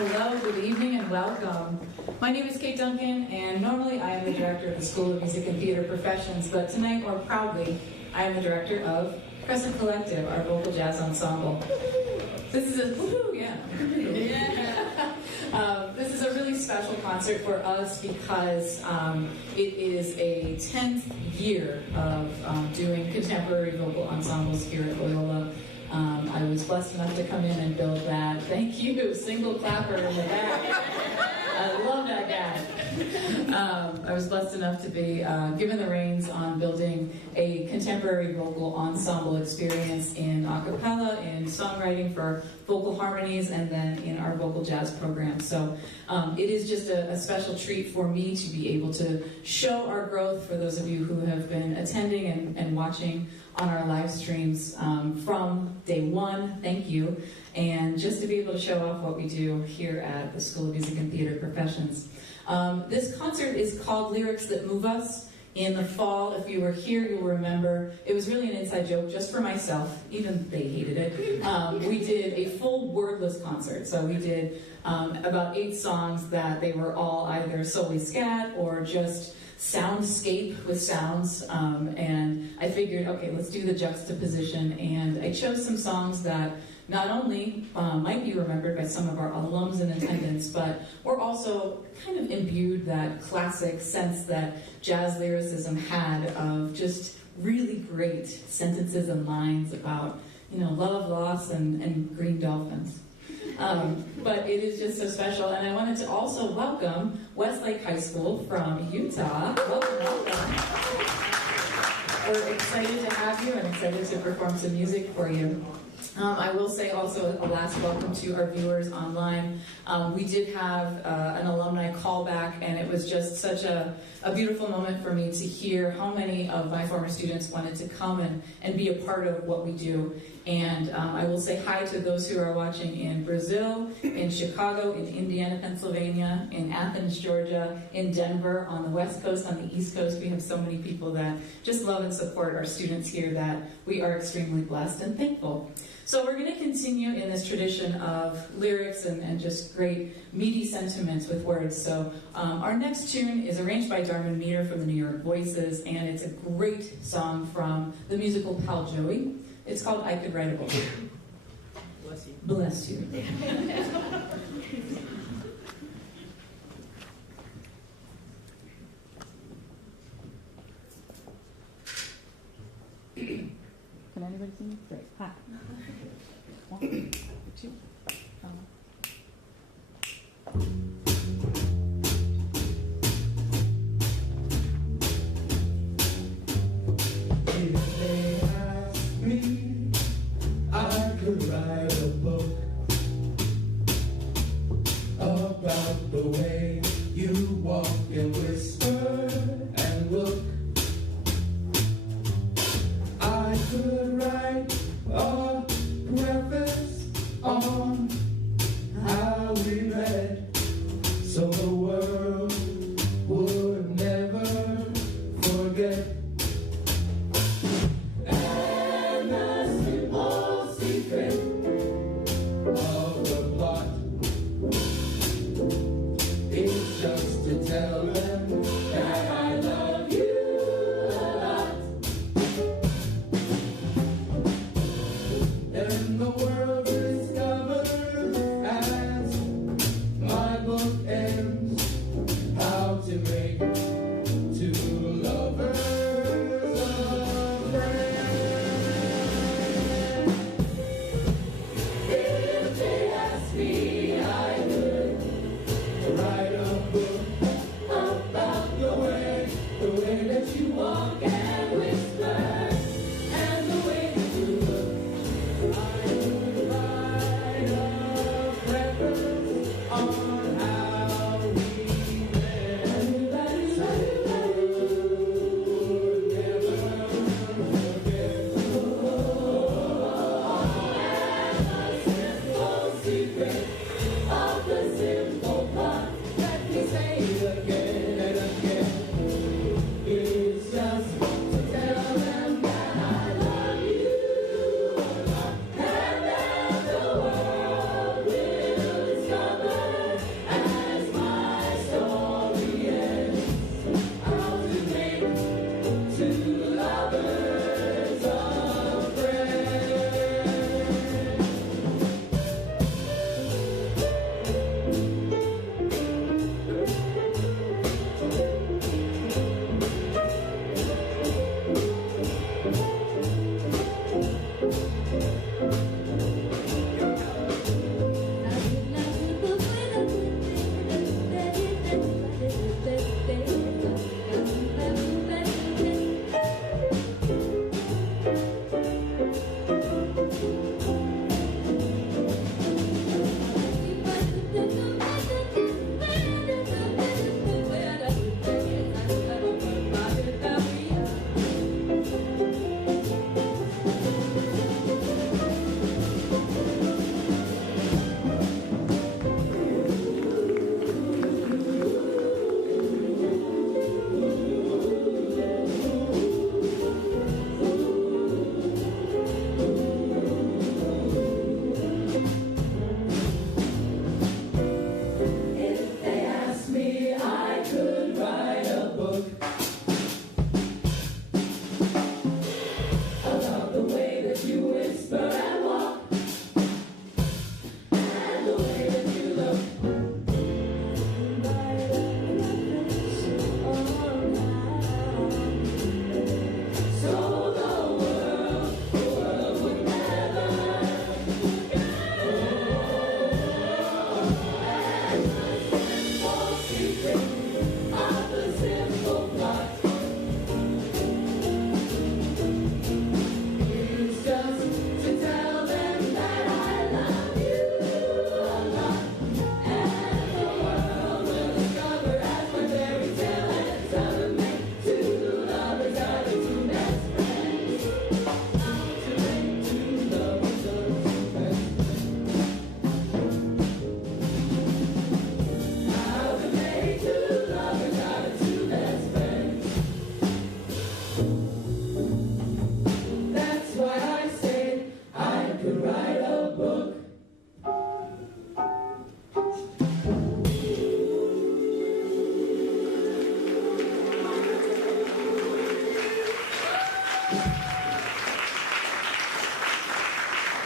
Hello, good evening, and welcome. My name is Kate Duncan, and normally I am the director of the School of Music and Theater Professions, but tonight, more proudly, I am the director of Crescent Collective, our vocal jazz ensemble. This is a this is a really special concert for us because it is a 10th year of doing contemporary vocal ensembles here at Loyola. I was blessed enough to come in and build that. Thank you, single clapper in the back. I love that guy. I was blessed enough to be given the reins on building a contemporary vocal ensemble experience in a cappella, in songwriting for vocal harmonies, and then in our vocal jazz program. So it is just a special treat for me to be able to show our growth for those of you who have been attending and watching on our live streams from day one. Thank you. And just to be able to show off what we do here at the School of Music and Theater Professions. This concert is called Lyrics That Move Us. In the fall, if you were here, you'll remember, it was really an inside joke just for myself, even they hated it. We did a full wordless concert. So we did about 8 songs that they were all either solely scat or just soundscape with sounds, and I figured, okay, let's do the juxtaposition, and I chose some songs that not only might be remembered by some of our alums in attendance, but were also kind of imbued that classic sense that jazz lyricism had of just really great sentences and lines about, love, loss, and green dolphins. But it is just so special, and I wanted to also welcome Westlake High School from Utah. Welcome. We're excited to have you and excited to perform some music for you. I will say also a last welcome to our viewers online. We did have an alumni callback, and it was just such a beautiful moment for me to hear how many of my former students wanted to come and be a part of what we do. And I will say hi to those who are watching in Brazil, in Chicago, in Indiana, Pennsylvania, in Athens, Georgia, in Denver, on the West Coast, on the East Coast. We have so many people that just love and support our students here that we are extremely blessed and thankful. So we're going to continue in this tradition of lyrics and just great meaty sentiments with words. So our next tune is arranged by Darman Meter from the New York Voices, and it's a great song from the musical Pal Joey. It's called I Could Write a Book. Bless you. Bless you. Can anybody see me? Great. Hi. 1, 2. If they ask me, I could write a book about the way you walk and whisper and look. I could write a preface on how we met, so the world would never forget. And the simple secret of the plot is just to tell them that I love you a lot.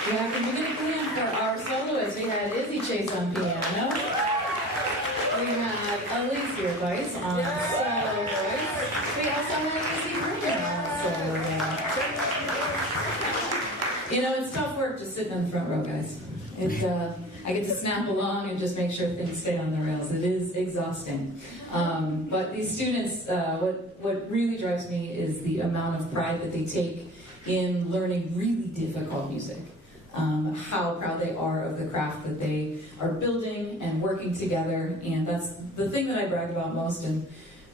Yeah, can we get a hand for our soloist? We had Izzy Chase on piano. We had Elise here, Vice, on solo voice. We also had Izzy Griffin on solo voice. You know, it's tough work just sitting in the front row, guys. I get to snap along and just make sure things stay on the rails. It is exhausting. But these students, what really drives me is the amount of pride that they take in learning really difficult music. How proud they are of the craft that they are building and working together. And that's the thing that I brag about most. And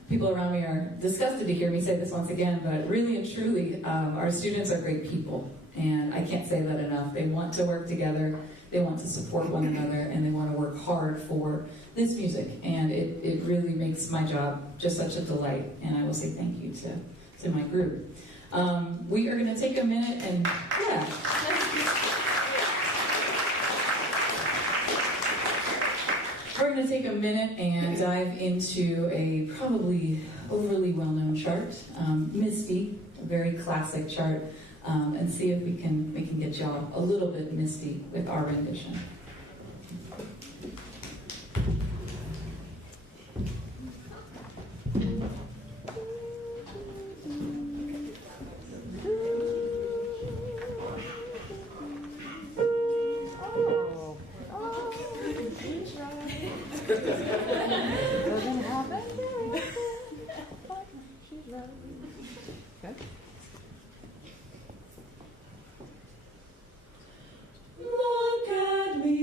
people around me are disgusted to hear me say this once again, but really and truly, our students are great people. And I can't say that enough. They want to work together, they want to support one another, and they want to work hard for this music. And it really makes my job just such a delight. And I will say thank you to my group. We are going to take a minute and, we're going to take a minute and dive into a probably overly well-known chart, Misty, a very classic chart, and see if we can get y'all a little bit misty with our rendition. Doesn't happen. Okay. Look at me.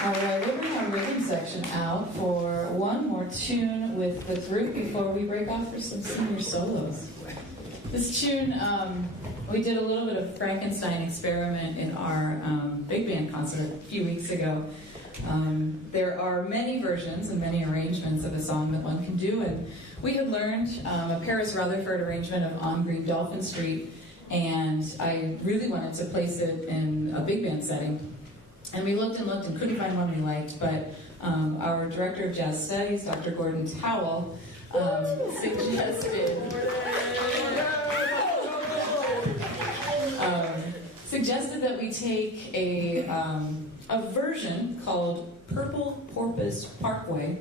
All right, we'll bring our rhythm section out for one more tune with the group before we break off for some senior solos. This tune, we did a little bit of Frankenstein experiment in our big band concert a few weeks ago. There are many versions and many arrangements of a song that one can do, and we had learned a Paris Rutherford arrangement of On Green Dolphin Street, and I really wanted to place it in a big band setting. And we looked and couldn't find one we liked, but our director of jazz studies, Dr. Gordon Towell, suggested that we take a version called Purple Porpoise Parkway,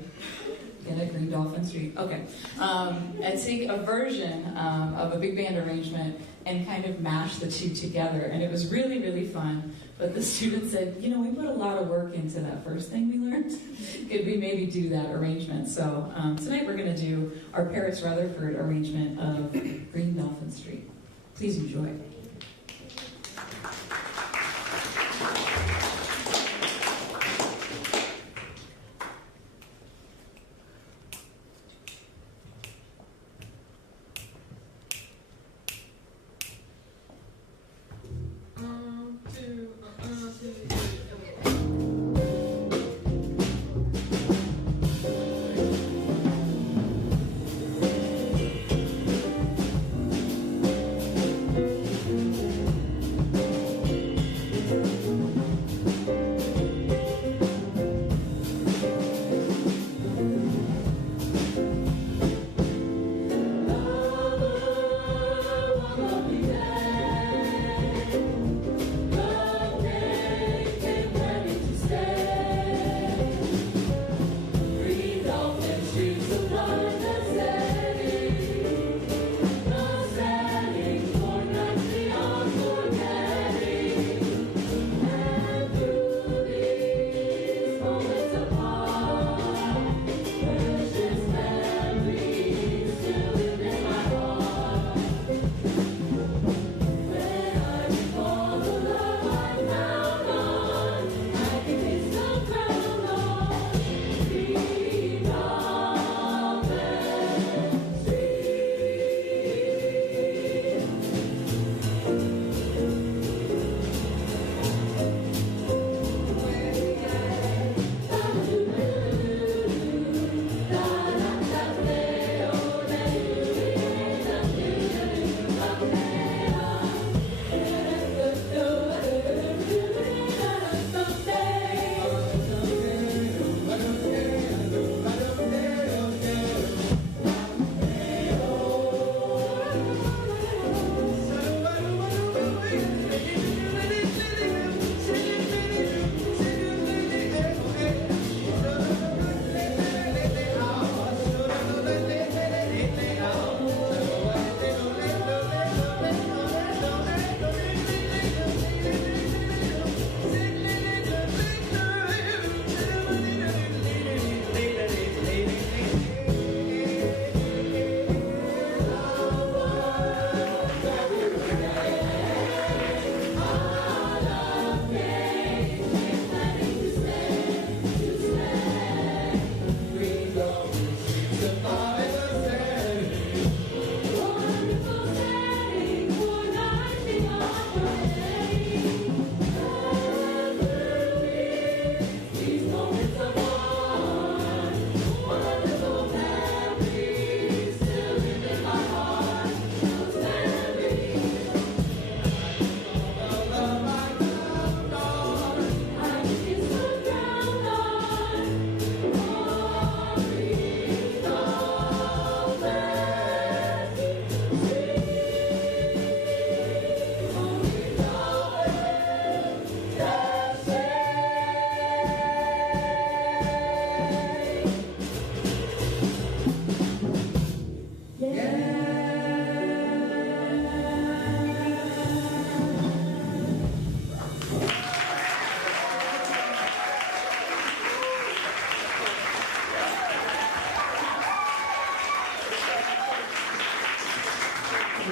again at Green Dolphin Street, okay, and take a version of a big band arrangement and kind of mash the two together. And it was really, really fun. But the students said, you know, we put a lot of work into that first thing we learned. Could we maybe do that arrangement? So tonight we're going to do our Paris Rutherford arrangement of Green Dolphin Street. Please enjoy.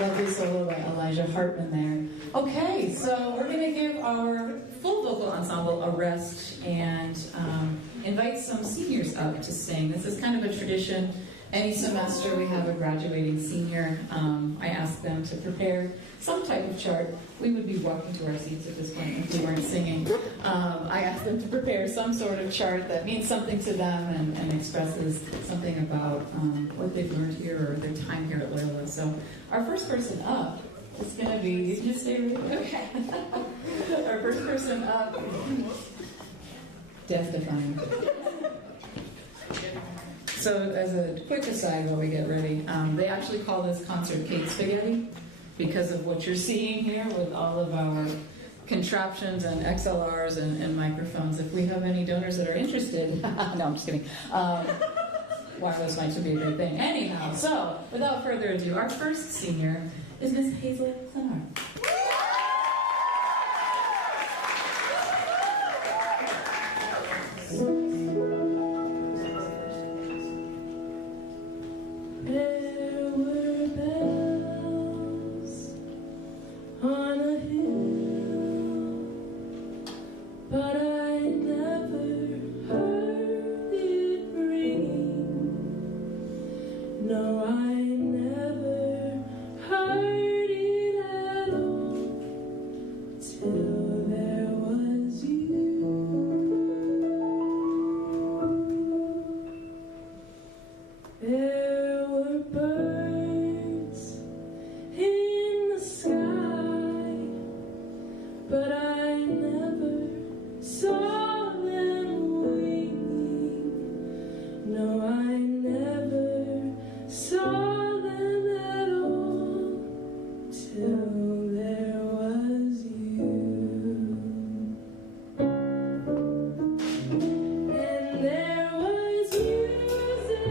Lovely solo by Elijah Hartman there. Okay, so we're going to give our full vocal ensemble a rest and invite some seniors up to sing. This is kind of a tradition Any semester we have a graduating senior, I ask them to prepare some type of chart. We would be walking to our seats at this point if we weren't singing. I ask them to prepare some sort of chart that means something to them and expresses something about what they've learned here or their time here at Loyola. So our first person up is going to be, you can just stay right there. Okay. Our first person up, Stefan. So as a quick aside while we get ready, they actually call this concert cake spaghetti because of what you're seeing here with all of our contraptions and XLRs and microphones. If we have any donors that are interested, no, I'm just kidding. Wireless mics would be a great thing. Anyhow, so without further ado, our first senior is Miss Hazel Clenard. There were bells on a hill, but I never heard it ringing. No, I never heard it at all till there was you. There were birds in the sky, but I never saw them winging. No, I never saw them at all till there was you. And there was music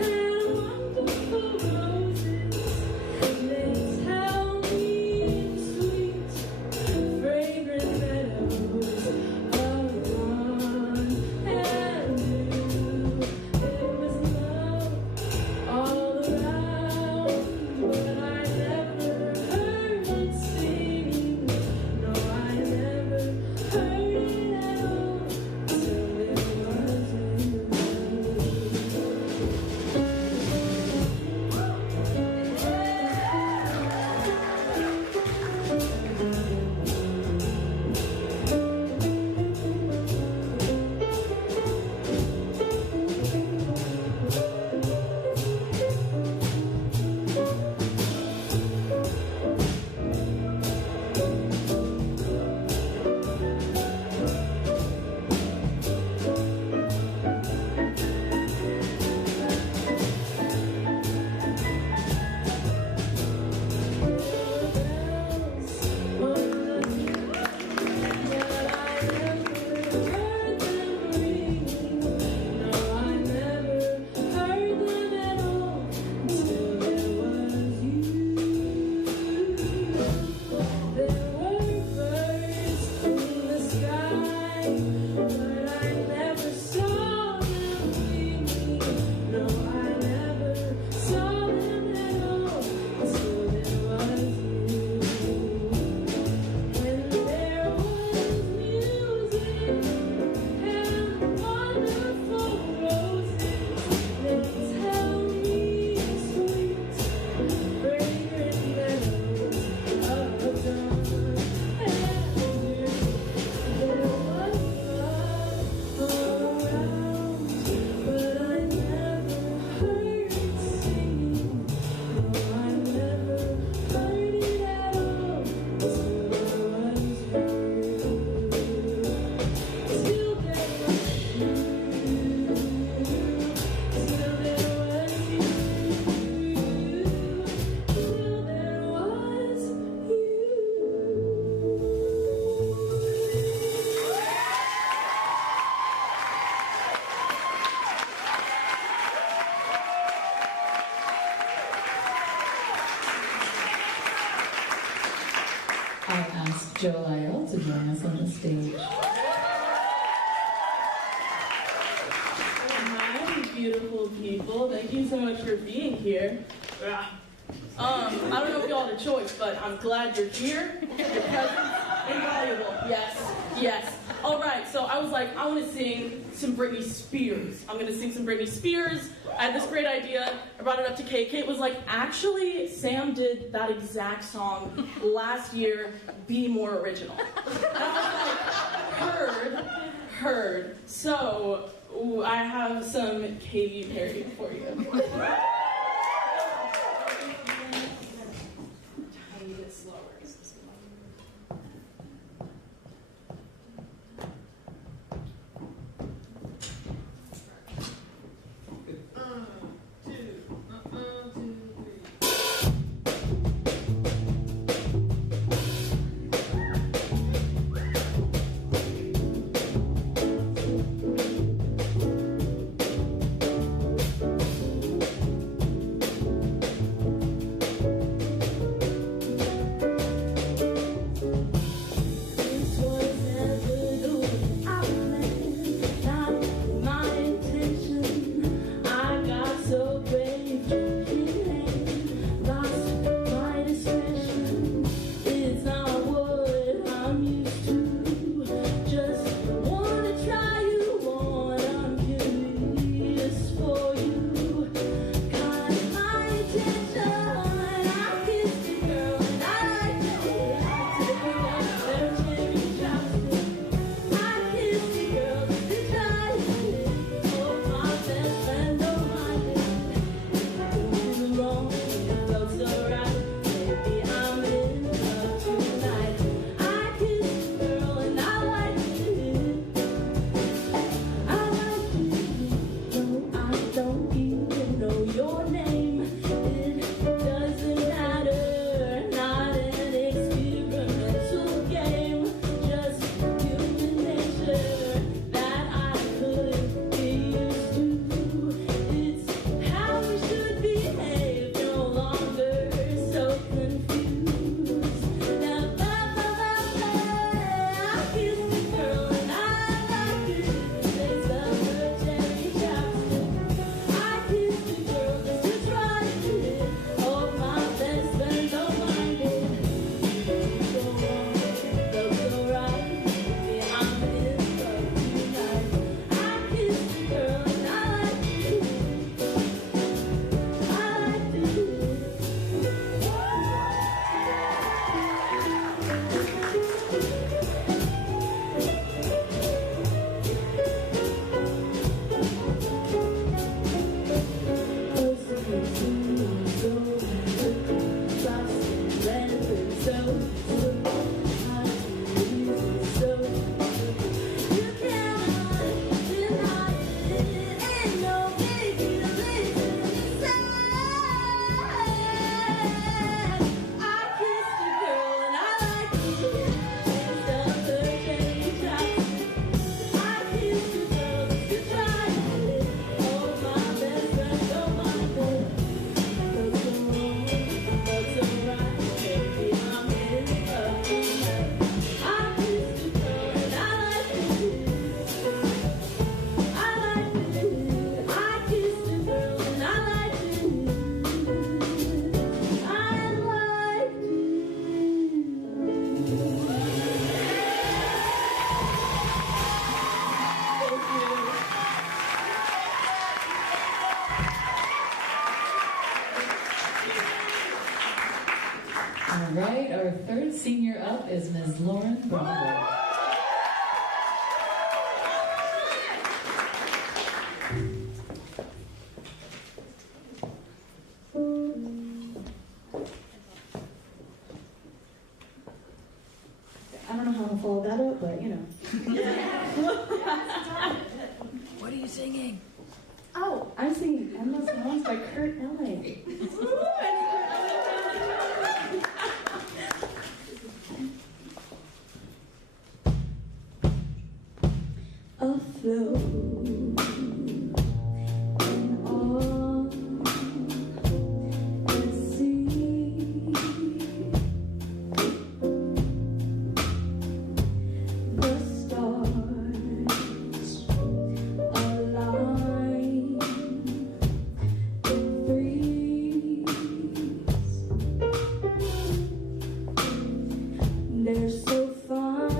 and wonderful roses. They tell me in sweet, fragrant meadows of lawn and dew. It was love all around, but I never heard it singing. No, I never heard it at all till it was you. I asked Joe Loyola to join us on the stage. Hi, beautiful people. Thank you so much for being here. I don't know if y'all had a choice, but I'm glad you're here. Your presence is valuable. Yes, yes. All right, so I was like, I want to sing some Britney Spears. I'm going to sing some Britney Spears. I had this great idea. I brought it up to Kate. Kate was like, actually, Sam did that exact song last year. Be more original. And I was like, heard. So I have some Katy Perry for you. Tiny bit slower. All right, our third senior up is Ms. Lauren Bravo. I don't know how to follow that up, but you know. What are you singing? Oh, I'm singing Endless Songs by Kurt Elling. Afloat in all the sea, the stars align in threes. They're so fine.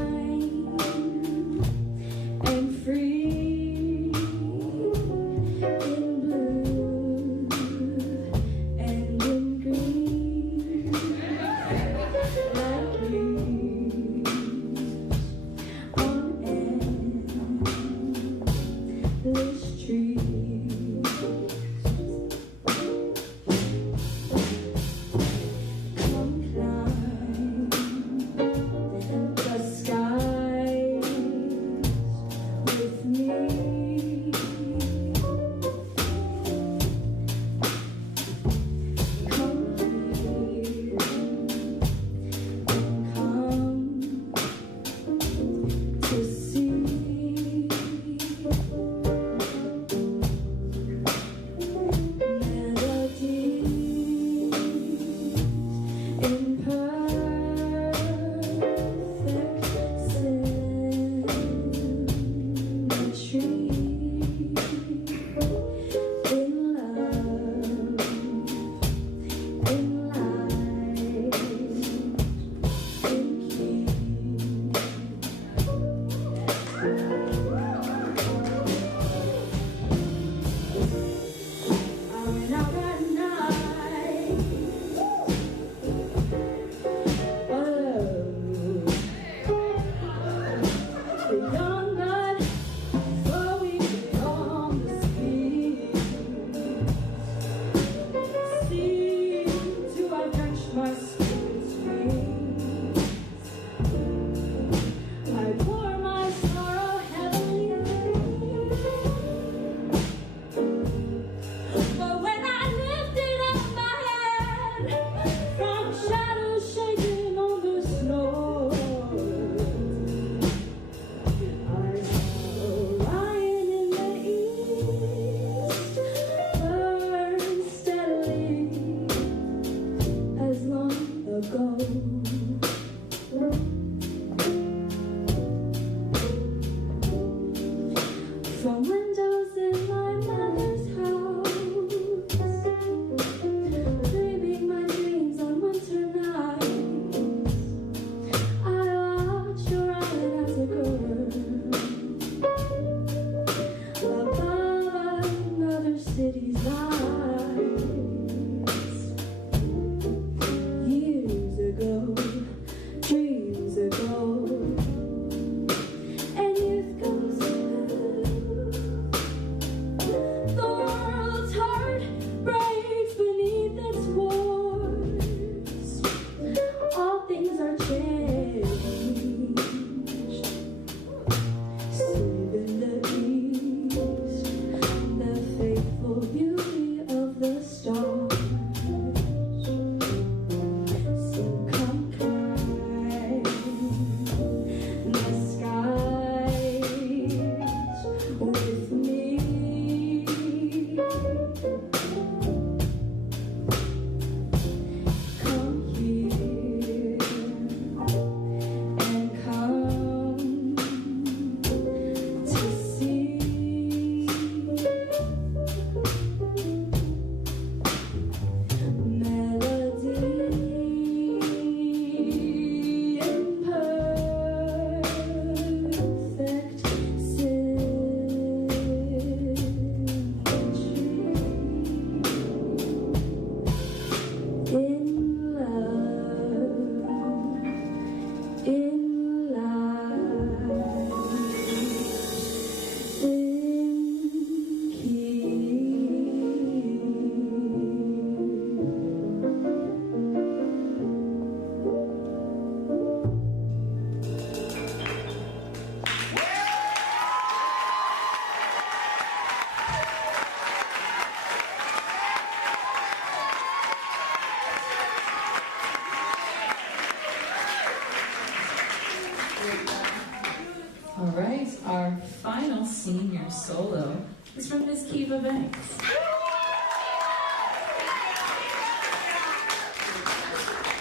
All right, our final senior solo is from Miss Kiva Banks.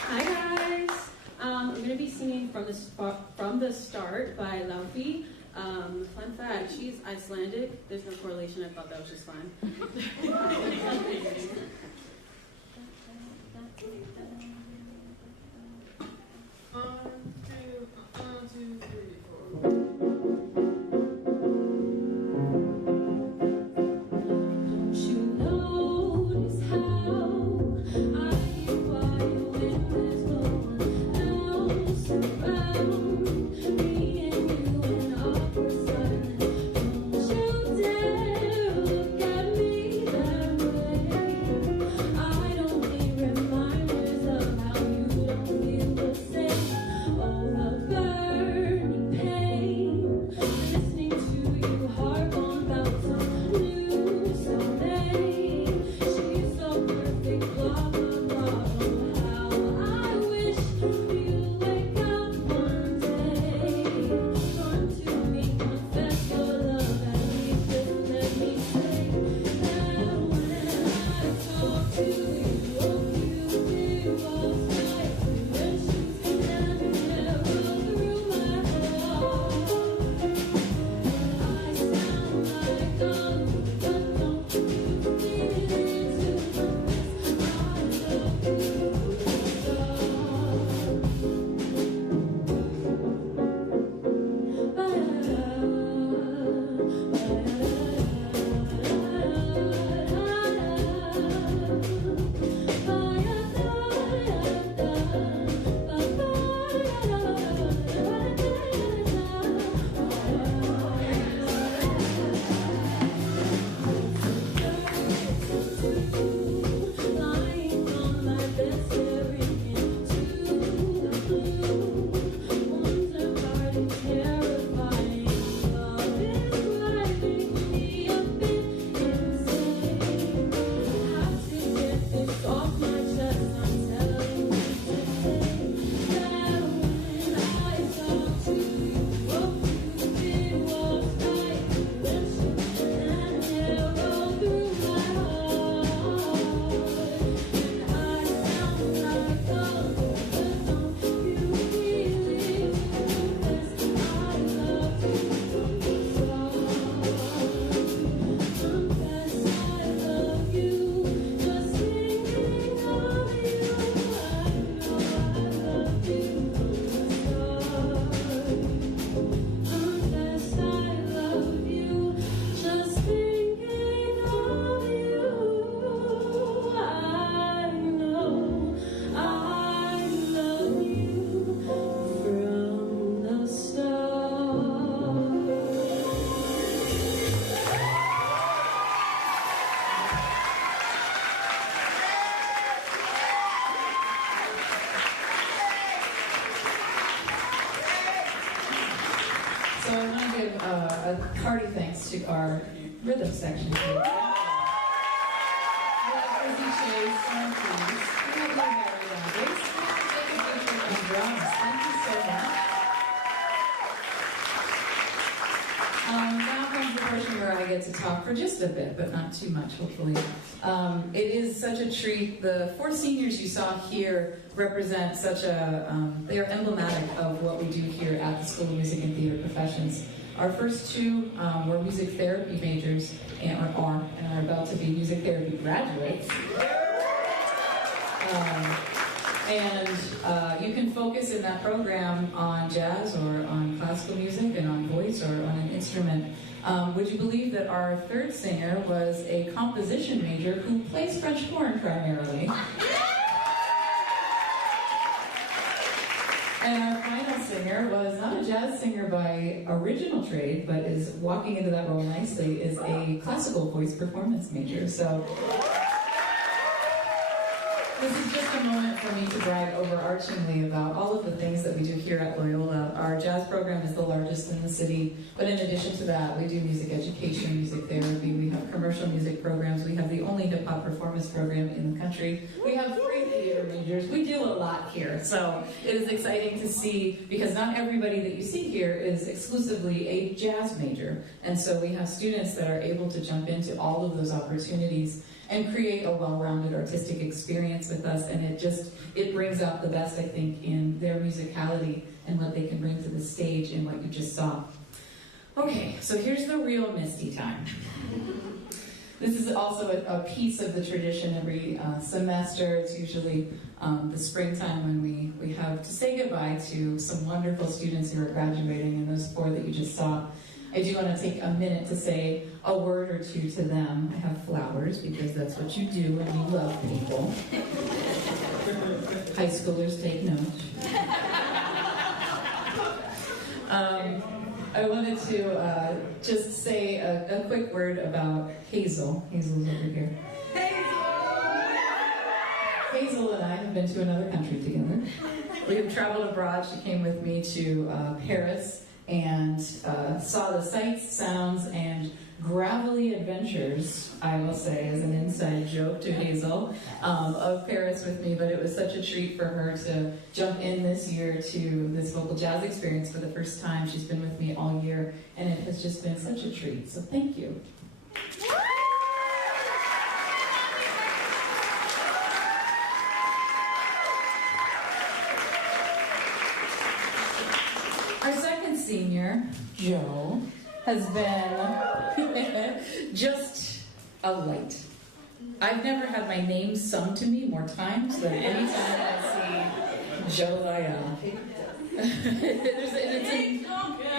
Hi guys. I'm going to be singing from the Start by Laufi. Fun fact, she's Icelandic. There's no correlation. I thought that was just fine. One, two, three, four. Don't you notice how I hear quiet when there's no one else around? Me and you in awkward silence. Don't you dare look at me that way. I don't need reminders of how you don't feel the same. Oh, the burning pain. Listening to you harp on about some new someday. She's so perfect, blah, blah, blah. Oh, how I wish you'd wake up one day. Run to me, confess your love, at least just let me say that when I talk to you, oh, you was like when she's an arrow through my heart. I sound like a but don't you feel it too? I love lying on my bed, staring into the blue. Wonder part is terrifying. Love is driving me a bit insane. Have to get this off my chest. I'm telling you today that when I talk to you, oh, it was like when she an arrow through my heart. And I sound like a but don't you feel it? Confess I love you from the start. Confess I love you. Just thinking of you, I know I love you from the start. Confess I love you. Just thinking of you, I know I love you from the start. So I want to give a hearty thanks to our rhythm section here. We have Lizzie Chase on keys. We have Mary on bass. And David Butcher on drums. Thank you so much. Now comes the portion where I get to talk for just a bit, but not too much, hopefully. It is such a treat. The four seniors you saw here represent such a, they are emblematic of what we do here at the School of Music and Theater Professions. Our first two were music therapy majors and are about to be music therapy graduates. You can focus in that program on jazz or on classical music and on voice or on an instrument. Would you believe that our third singer was a composition major who plays French horn primarily? And our final singer was not a jazz singer by original trade, but is walking into that role nicely, is a classical voice performance major. So this is just a moment for me to brag overarchingly about all of the things that we do here at Loyola. Our jazz program is the largest in the city, but in addition to that, we do music education, music therapy, we have commercial music programs, we have the only hip-hop performance program in the country, we have 3 theater majors. We do a lot here, so it is exciting to see, because not everybody that you see here is exclusively a jazz major, and so we have students that are able to jump into all of those opportunities and create a well-rounded artistic experience with us, and it brings out the best, I think, in their musicality and what they can bring to the stage in what you just saw. Okay, so here's the real Misty time. This is also a piece of the tradition every semester. It's usually the springtime when we have to say goodbye to some wonderful students who are graduating, and those 4 that you just saw. I do want to take a minute to say a word or two to them. I have flowers because that's what you do when you love people. High schoolers take note. I wanted to just say a quick word about Hazel. Hazel's over here. Hazel and I have been to another country together. We have traveled abroad. She came with me to Paris and saw the sights, sounds, and gravelly adventures, I will say, as an inside joke to Hazel, of Paris with me, but it was such a treat for her to jump in this year to this vocal jazz experience for the first time. She's been with me all year, and it has just been such a treat, so thank you. Our second senior, Joe, has been just a light. I've never had my name sung to me more times than any time I see Joe Loyola.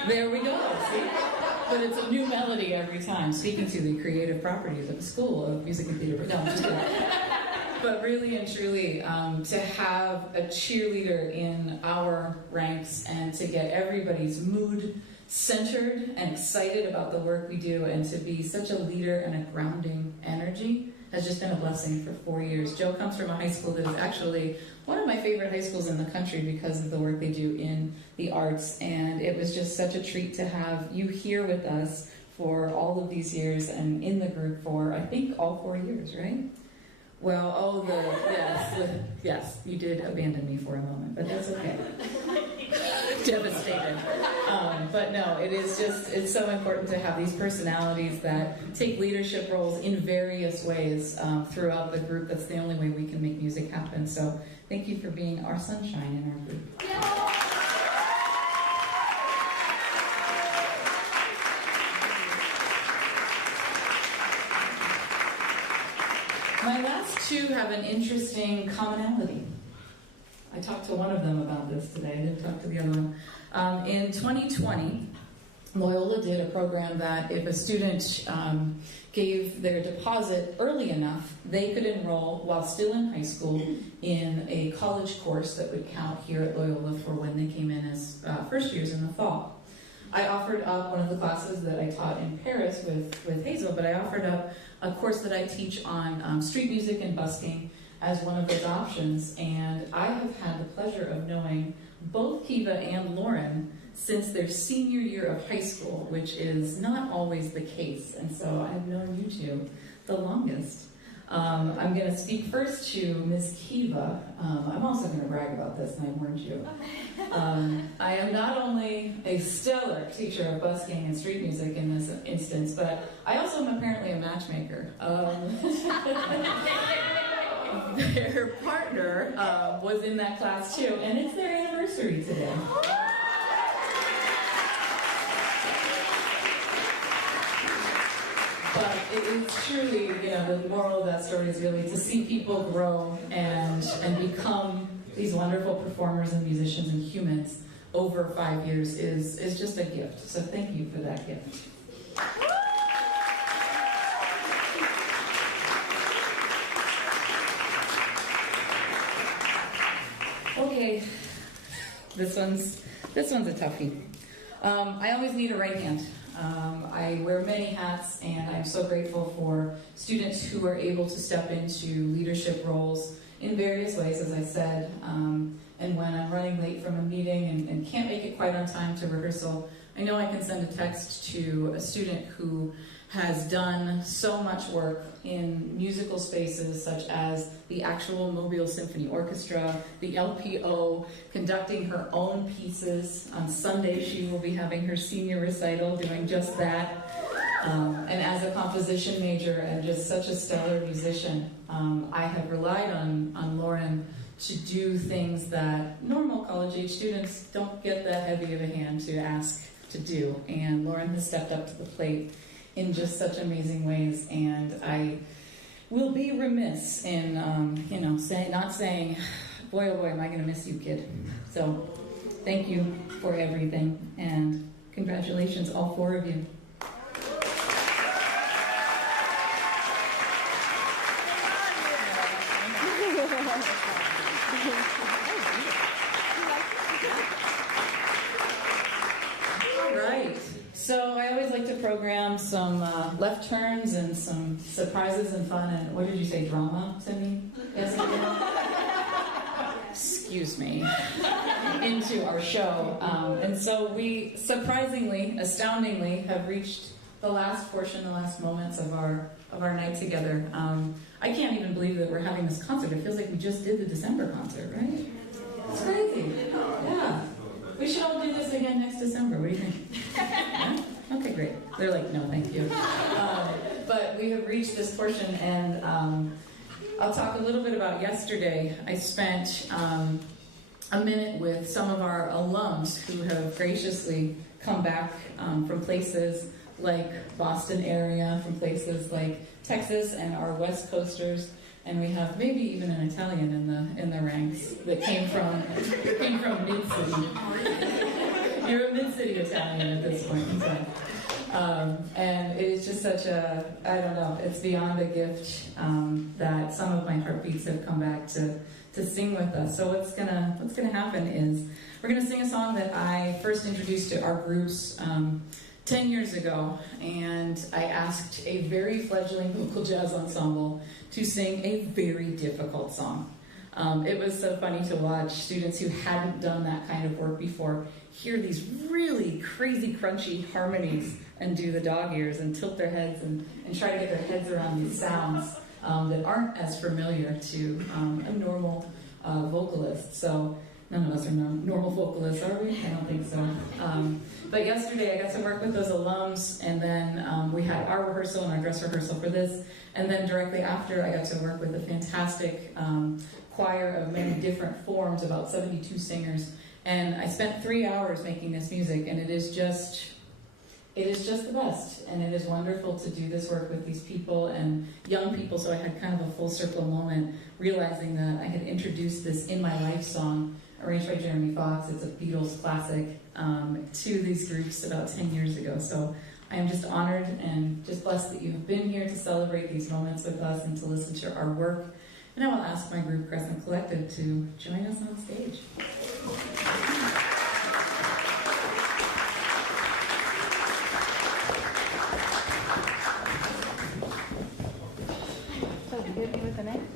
There we go, see? But it's a new melody every time, speaking to the creative properties of the School of Music and Theater. No, I'm just kidding. But really and truly, to have a cheerleader in our ranks and to get everybody's mood centered and excited about the work we do, and to be such a leader and a grounding energy has just been a blessing for 4 years. Joe comes from a high school that is actually one of my favorite high schools in the country because of the work they do in the arts, and it was just such a treat to have you here with us for all of these years and in the group for, I think, all 4 years, right? Well, yes, you did abandon me for a moment, but that's okay. Devastated. But no, it's so important to have these personalities that take leadership roles in various ways throughout the group. That's the only way we can make music happen. So thank you for being our sunshine in our group. My last 2 have an interesting commonality. I talked to one of them about this today. I didn't talk to the other one. In 2020, Loyola did a program that if a student gave their deposit early enough, they could enroll while still in high school in a college course that would count here at Loyola for when they came in as first years in the fall. I offered up one of the classes that I taught in Paris with Hazel, but I offered up a course that I teach on street music and busking as one of those options, and I have had the pleasure of knowing both Kiva and Lauren since their senior year of high school, which is not always the case, and so I've known you 2 the longest. I'm going to speak first to Ms. Kiva. I'm also going to brag about this, and I warned you. I am not only a stellar teacher of busking and street music in this instance, but I also am apparently a matchmaker. Their partner was in that class too, and it's their anniversary today. But it is truly, the moral of that story is really to see people grow and become these wonderful performers and musicians and humans over 5 years is just a gift. So thank you for that gift. Okay, this one's a toughie. I always need a right hand. I wear many hats, and I'm so grateful for students who are able to step into leadership roles in various ways, as I said. And when I'm running late from a meeting and can't make it quite on time to rehearsal, I know I can send a text to a student who has done so much work in musical spaces such as the actual Mobile Symphony Orchestra, the LPO, conducting her own pieces. On Sunday, she will be having her senior recital doing just that. And as a composition major and just such a stellar musician, I have relied on Lauren to do things that normal college-age students don't get that heavy of a hand to ask to do. And Lauren has stepped up to the plate in just such amazing ways, and I will be remiss in, not saying, boy, oh boy, am I going to miss you, kid. So thank you for everything, and congratulations, all four of you. All right. So I always like to program some left turns and some surprises and fun. And what did you say, drama, Cindy? Yes, I did. Excuse me. Into our show. And so we surprisingly, astoundingly, have reached the last portion, the last moments of our night together. I can't even believe that we're having this concert. It feels like we just did the December concert, right? It's crazy. Yeah. We should all do this again next December. What do you think? Yeah? Okay, great. They're like, no, thank you. But we have reached this portion, and I'll talk a little bit about yesterday. I spent a minute with some of our alums who have graciously come back from places like Boston area, from places like Texas, and our West Coasters. And we have maybe even an Italian in the ranks that came from Mid-City. You're a Mid-City Italian at this point in time. And it is just such a, I don't know, it's beyond a gift that some of my heartbeats have come back to sing with us. So what's gonna happen is we're gonna sing a song that I first introduced to our groups 10 years ago, and I asked a very fledgling vocal jazz ensemble to sing a very difficult song. It was so funny to watch students who hadn't done that kind of work before hear these really crazy crunchy harmonies and do the dog ears and tilt their heads and try to get their heads around these sounds that aren't as familiar to a normal vocalist. So none of us are normal vocalists, are we? I don't think so. But yesterday I got to work with those alums, and then we had our rehearsal and our dress rehearsal for this, and then directly after I got to work with a fantastic choir of many different forms, about 72 singers, and I spent 3 hours making this music, and it is just the best, and it is wonderful to do this work with these people and young people. So I had kind of a full circle moment, realizing that I had introduced this In My Life song, arranged by Jeremy Fox. It's a Beatles classic, to these groups about 10 years ago. So I am just honored and just blessed that you have been here to celebrate these moments with us and to listen to our work. And I will ask my group, Crescent Collective, to join us on stage. So, you hit me with the name?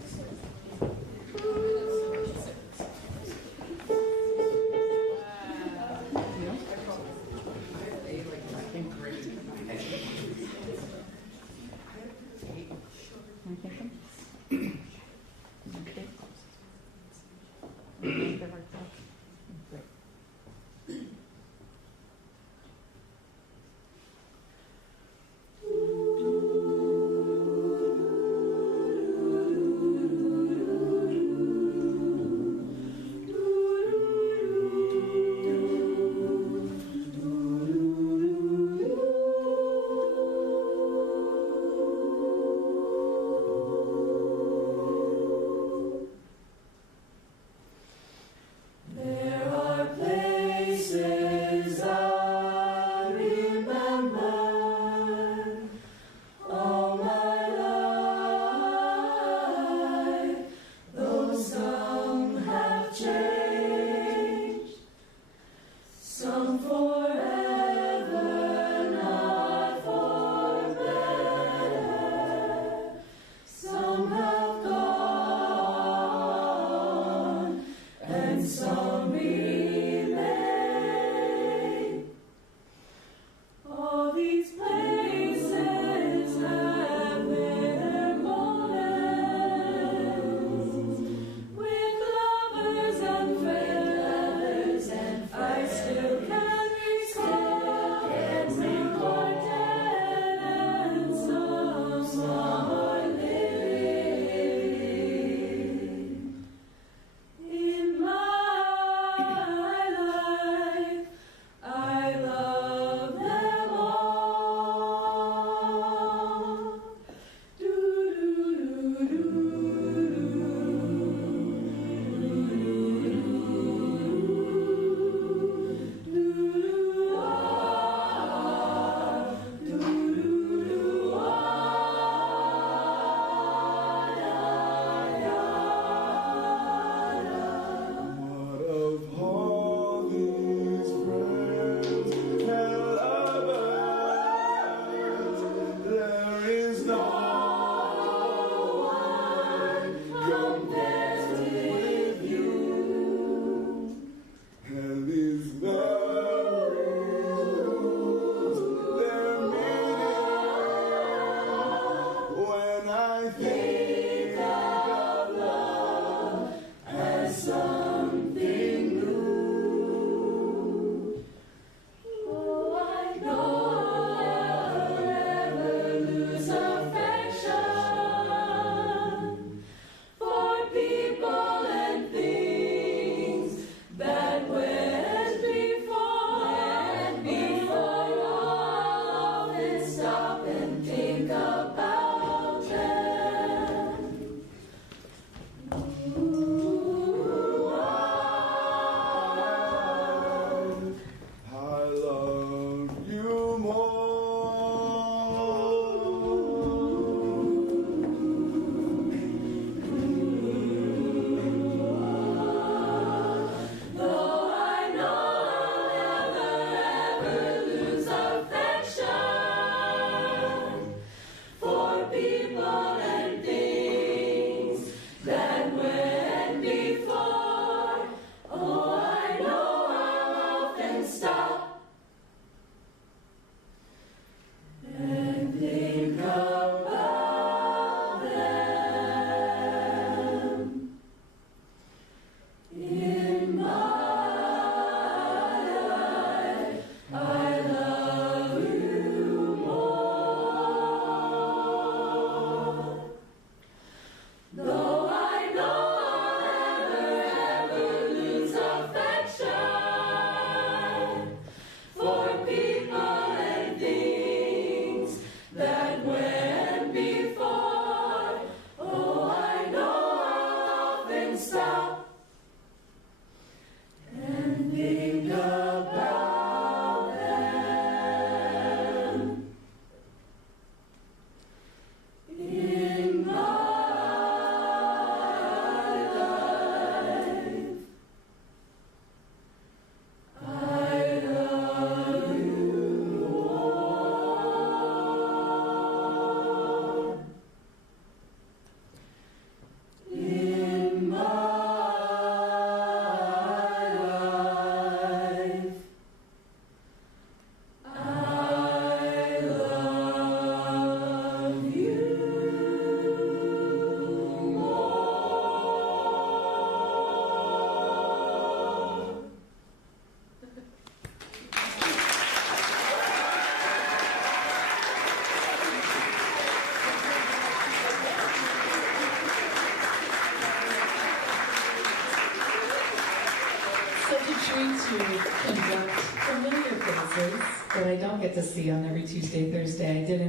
faces that I don't get to see on every Tuesday, Thursday. I did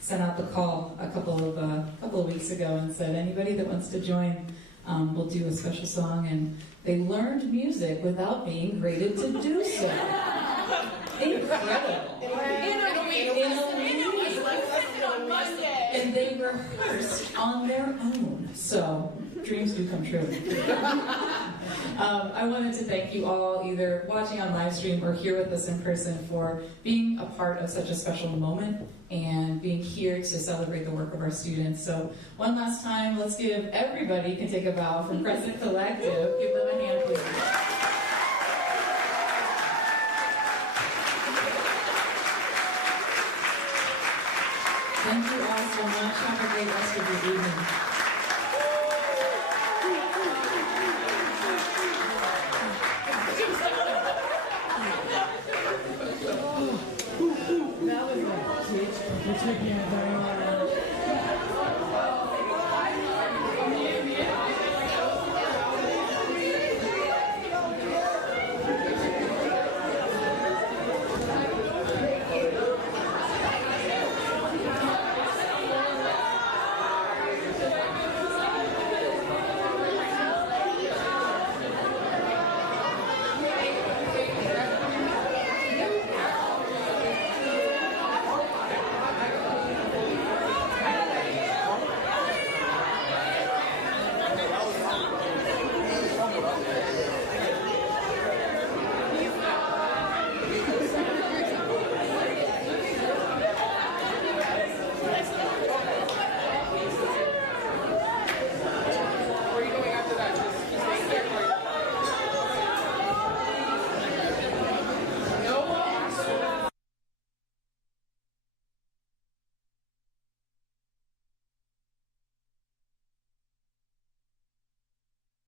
sent out the call a couple of weeks ago and said anybody that wants to join will do a special song, and they learned music without being graded to do so. Incredible. And they rehearsed on their own. So dreams do come true. I wanted to thank you all, either watching on live stream or here with us in person, for being a part of such a special moment and being here to celebrate the work of our students. So one last time, let's give everybody can take a bow from Crescent Collective. Give them a hand, please. Thank you all so much. Have a great rest of your evening. That was like, kids, we're taking it down.